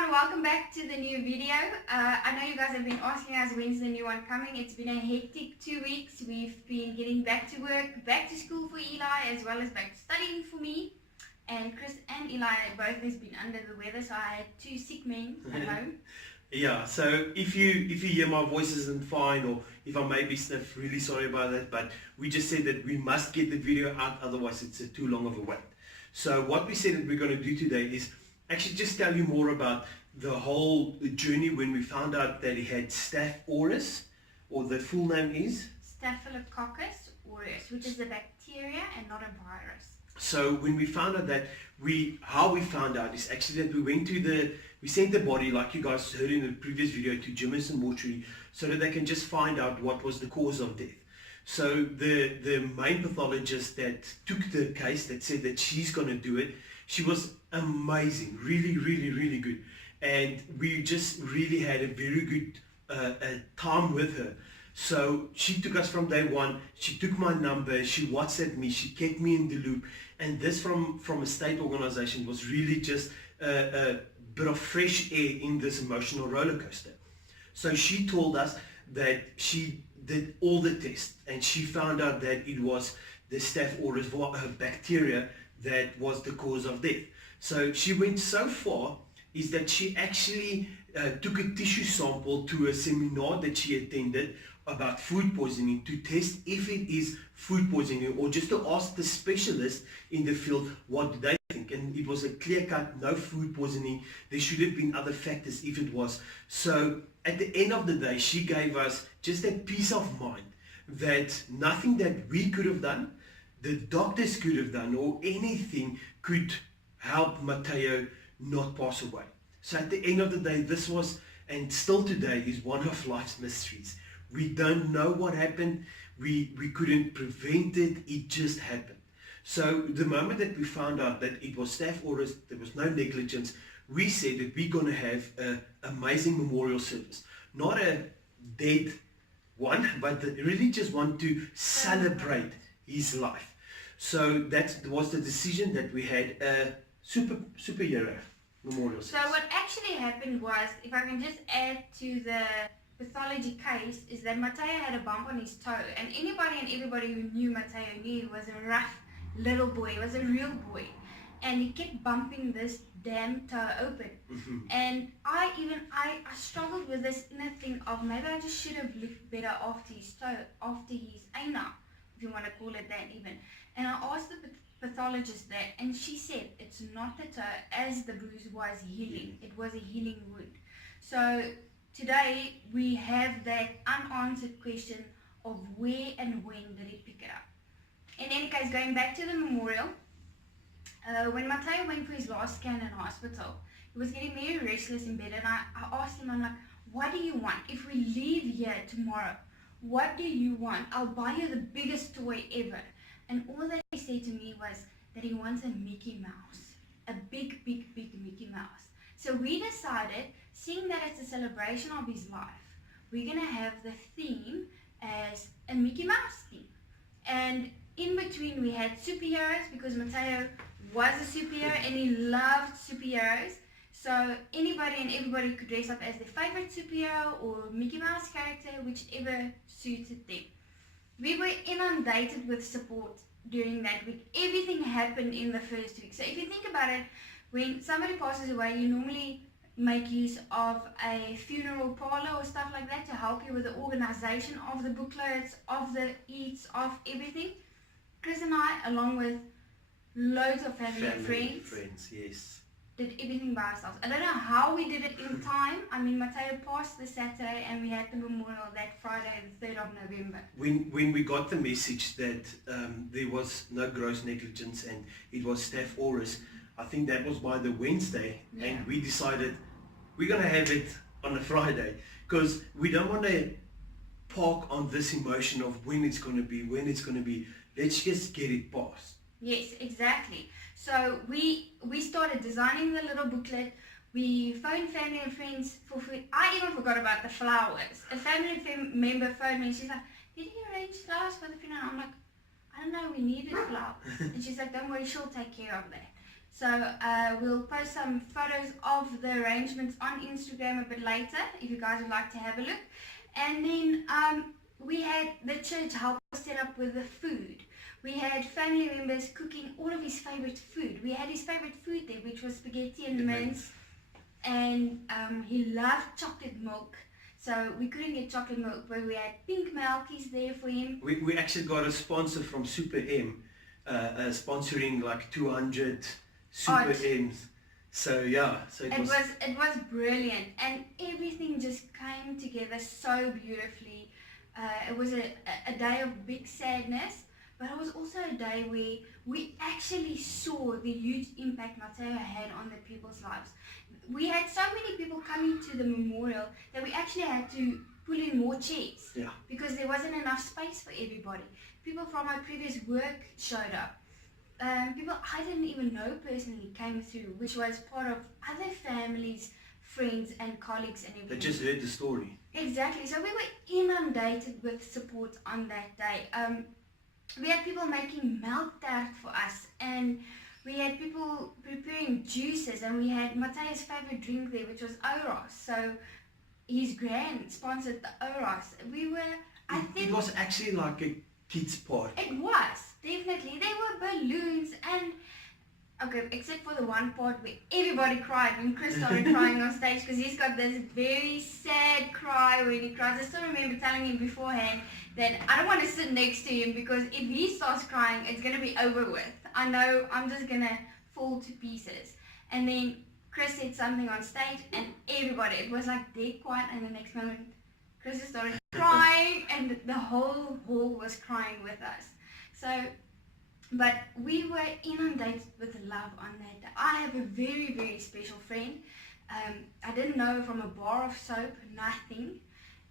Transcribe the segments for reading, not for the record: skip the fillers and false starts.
everyone, welcome back to the new video. I know you guys have been asking us when's the new one coming. It's been a hectic 2 weeks. We've been getting back to work, back to school for Eli, as well as back to studying for me. And Chris and Eli both has been under the weather, so I had 2 sick men at home. Yeah, so if you hear my voice isn't fine, or if I maybe sniff, really sorry about that, but we just said that we must get the video out, otherwise it's too long of a wait. So what we said that we're going to do today is actually just tell you more about the whole journey when we found out that he had Staph Aureus, or the full name is? Staphylococcus Aureus, which is a bacteria and not a virus. So when we found out that, how we found out is actually that we sent the body, like you guys heard in the previous video, to Jameson Mortuary so that they can just find out what was the cause of death. So the main pathologist that took the case, that said that she's going to do it, she was amazing, really good, and we just really had a very good time with her. So she took us from day one. She took my number, she WhatsApped me, she kept me in the loop, and this from a state organization was really just a bit of fresh air in this emotional roller coaster. So she told us that she did all the tests and she found out that it was the Staph Aureus bacteria that was the cause of death. So she went so far is that she actually took a tissue sample to a seminar that she attended about food poisoning to test if it is food poisoning, or just to ask the specialists in the field what they think. And it was a clear-cut no food poisoning. There should have been other factors if it was. So at the end of the day, she gave us just that peace of mind that nothing that we could have done, the doctors could have done, or anything could help Matteo not pass away. So at the end of the day, this was, and still today, is one of life's mysteries. We don't know what happened. We couldn't prevent it. It just happened. So the moment that we found out that it was Staph Aureus, there was no negligence, we said that we're going to have an amazing memorial service. Not a dead one, but really just want to celebrate his life. So that was the decision that we had a superhero memorial service. So what actually happened was, if I can just add to the pathology case, is that Matteo had a bump on his toe, and anybody and everybody who knew Matteo knew he was a rough little boy, he was a real boy, and he kept bumping this damn toe open. And I struggled with this inner thing of maybe I just should have looked better after his toe, after his ana, if you want to call it that even. And I asked the pathologist that, and she said it's not the toe, as the bruise was healing. It was a healing wound. So today we have that unanswered question of where and when did he pick it up. In any case, going back to the memorial, when Matteo went for his last scan in hospital, he was getting very restless in bed, and I asked him, I'm like, what do you want? If we leave here tomorrow, what do you want? I'll buy you the biggest toy ever. And all that he said to me was that he wants a Mickey Mouse, a big Mickey Mouse. So we decided, seeing that it's a celebration of his life, we're going to have the theme as a Mickey Mouse theme. And in between we had superheroes, because Matteo was a superhero and he loved superheroes. So anybody and everybody could dress up as their favorite superhero or Mickey Mouse character, whichever suited them. We were inundated with support during that week. Everything happened in the first week. So if you think about it, when somebody passes away, you normally make use of a funeral parlor or stuff like that to help you with the organization of the booklets, of the eats, of everything. Chris and I, along with loads of family and friends, yes, did everything by ourselves. I don't know how we did it in time. I mean, Matteo passed the Saturday and we had the memorial that Friday, the 3rd of November. When we got the message that there was no gross negligence and it was Staph Aureus, I think that was by the Wednesday, and we decided we're going to have it on a Friday, because we don't want to park on this emotion of when it's going to be. Let's just get it passed. Yes, exactly. So we started designing the little booklet. We phoned family and friends for food. I even forgot about the flowers. A family member phoned me and she's like, did you arrange flowers for the funeral? I'm like, I don't know, we needed flowers. And she's like, don't worry, she'll take care of that. So we'll post some photos of the arrangements on Instagram a bit later if you guys would like to have a look. And then we had the church help us set up with the food. We had family members cooking all of his favorite food. We had his favorite food there, which was spaghetti and mince. And he loved chocolate milk. So we couldn't get chocolate milk, but we had pink milkies there for him. We actually got a sponsor from Super M, sponsoring like 200 Super M's. So yeah, so it was brilliant, and everything just came together so beautifully. It was a day of big sadness, but it was also a day where we actually saw the huge impact Matteo had on the people's lives. We had so many people coming to the memorial that we actually had to pull in more chairs because there wasn't enough space for everybody. People from our previous work showed up. People I didn't even know personally came through, which was part of other families, friends and colleagues and everything. They just heard the story. Exactly. So we were inundated with support on that day. We had people making milk tart for us, and we had people preparing juices, and we had Matteo's favorite drink there, which was Aureus. So his grand sponsored the Aureus. It was actually like a kids' party. It was, definitely. There were balloons and, okay, except for the one part where everybody cried when Chris started crying on stage, because he's got this very sad cry when he cries. I still remember telling him beforehand that I don't want to sit next to him because if he starts crying, it's going to be over with. I know I'm just going to fall to pieces. And then Chris said something on stage and everybody, it was like dead quiet, and the next moment Chris just started crying and the whole hall was crying with us. So, but we were inundated with love on that day. I have a very, very special friend. I didn't know her from a bar of soap, nothing.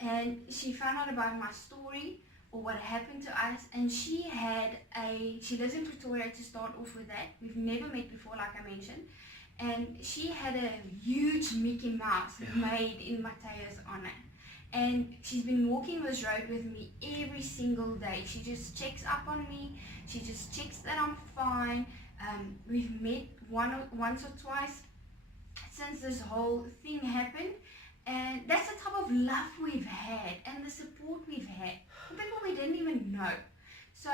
And she found out about my story or what happened to us, and she lives in Pretoria to start off with that. We've never met before, like I mentioned. And she had a huge Mickey Mouse made in Matteo's honor. And she's been walking this road with me every single day. She just checks up on me. She just checks that I'm fine. We've met once or twice since this whole thing happened. And that's the type of love we've had and the support we've had from people we didn't even know. So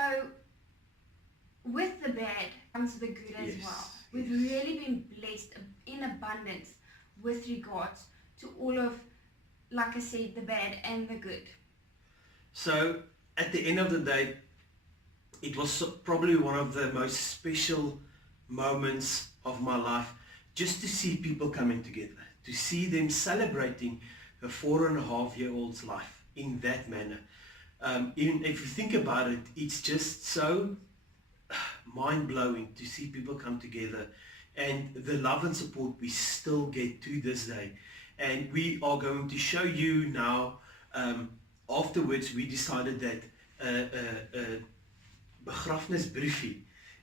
with the bad comes the good as well. We've really been blessed in abundance with regards to all of, like I said, the bad and the good. So at the end of the day, it was probably one of the most special moments of my life, just to see people coming together, to see them celebrating a 4.5-year-old's life in that manner. Even if you think about it, it's just so mind-blowing to see people come together, and the love and support we still get to this day. And we are going to show you now, afterwards we decided that begrafnisbriefie,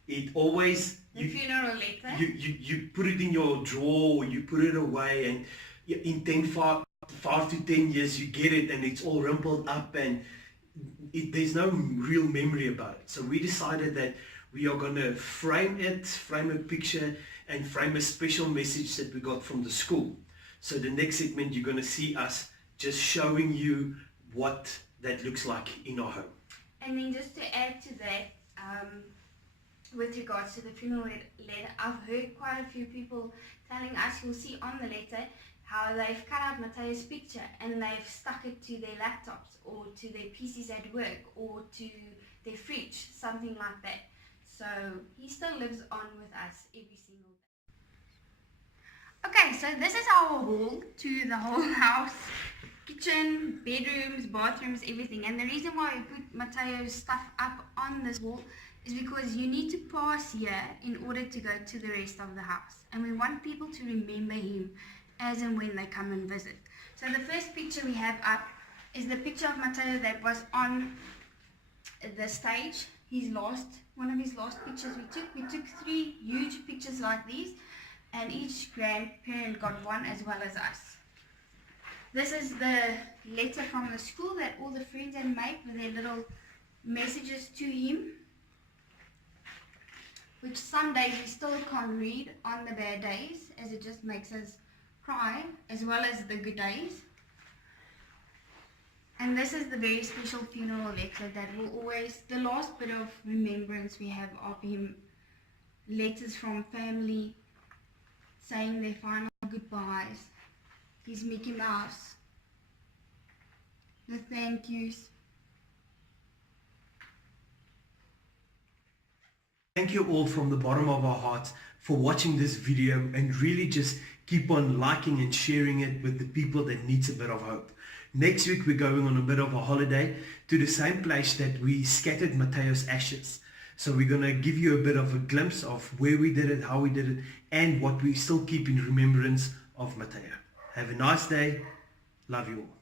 it always, the funeral letter, you put it in your drawer, you put it away, and in 5 to 10 years you get it and it's all rumpled up, and there's no real memory about it. So we decided that we are going to frame a picture and frame a special message that we got from the school. So the next segment you're going to see us just showing you what that looks like in our home. And then just to add to that, with regards to the funeral letter, I've heard quite a few people telling us, you'll see on the letter, how they've cut out Matteo's picture and they've stuck it to their laptops or to their PCs at work or to their fridge, something like that. So he still lives on with us every single day. Okay, so this is our hall to the whole house. Kitchen, bedrooms, bathrooms, everything. And the reason why we put Matteo's stuff up on this wall is because you need to pass here in order to go to the rest of the house. And we want people to remember him as and when they come and visit. So the first picture we have up is the picture of Matteo that was on the stage. One of his last pictures we took. We took 3 huge pictures like these, and each grandparent got one as well as us. This is the letter from the school that all the friends had made with their little messages to him. which some days we still can't read on the bad days, as it just makes us cry, as well as the good days. And this is the very special funeral letter that will always, the last bit of remembrance we have of him, letters from family saying their final goodbyes, his Mickey Mouse, the thank yous. Thank you all from the bottom of our hearts for watching this video, and really just keep on liking and sharing it with the people that needs a bit of hope. Next week we're going on a bit of a holiday to the same place that we scattered Matteo's ashes. So we're going to give you a bit of a glimpse of where we did it, how we did it, and what we still keep in remembrance of Matteo. Have a nice day. Love you all.